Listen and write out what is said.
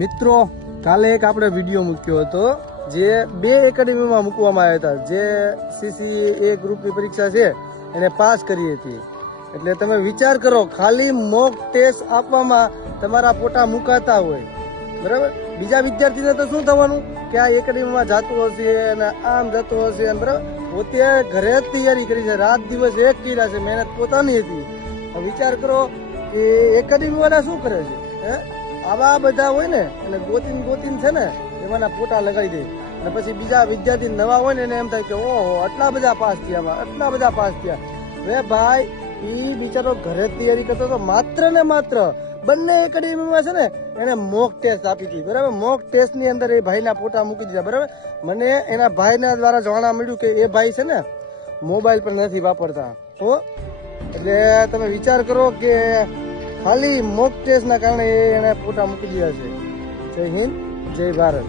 મિત્રો કાલે એક આપણે વિડીયો મૂક્યો હતો જે બે એકેડેમીમાં મૂકવામાં આવ્યા હતા જે CCA ગ્રુપની પરીક્ષા છે એને પાસ કરી હતી. એટલે તમે વિચાર કરો, ખાલી મોક ટેસ્ટ આપવામાં તમારા ફોટા મુકાતા હોય, બરાબર, બીજા વિદ્યાર્થીને તો શું થવાનું કે આ એકેડેમીમાં જતું હશે અને આમ જતું હશે, બરાબર, પોતે ઘરે જ તૈયારી કરી છે, રાત દિવસ એક કર્યા છે, મહેનત પોતાની હતી. વિચાર કરો કે એકેડેમી વાળા શું કરે છે, હે, આવા બધા હોય ને અને ગોતીન છે ને એમાંના ફોટા લગાવી દે અને પછી બીજા વિદ્યાર્થી નવા હોય ને એને એમ થાય કે ઓહો આટલા બધા પાસ થયા, આટલા બધા પાસ થયા. હવે ભાઈ ઈ બિચારો ઘરે જ તૈયારી કરતો હતો, માત્ર ને માત્ર બંને એકેડેમીમાં છે ને એને મોક ટેસ્ટ આપી હતી, બરાબર. મોક ટેસ્ટ ની અંદર એ ભાઈના ફોટા મૂકી દીધા, બરાબર. મને એના ભાઈના દ્વારા જાણવા મળ્યું કે એ ભાઈ છે ને મોબાઈલ પર નથી વાપરતા. તો એટલે તમે વિચાર કરો કે ખાલી મોક ટેસ્ટ ના કારણે એને ફોટા મૂકી દીધા છે. જય હિન્દ, જય ભારત.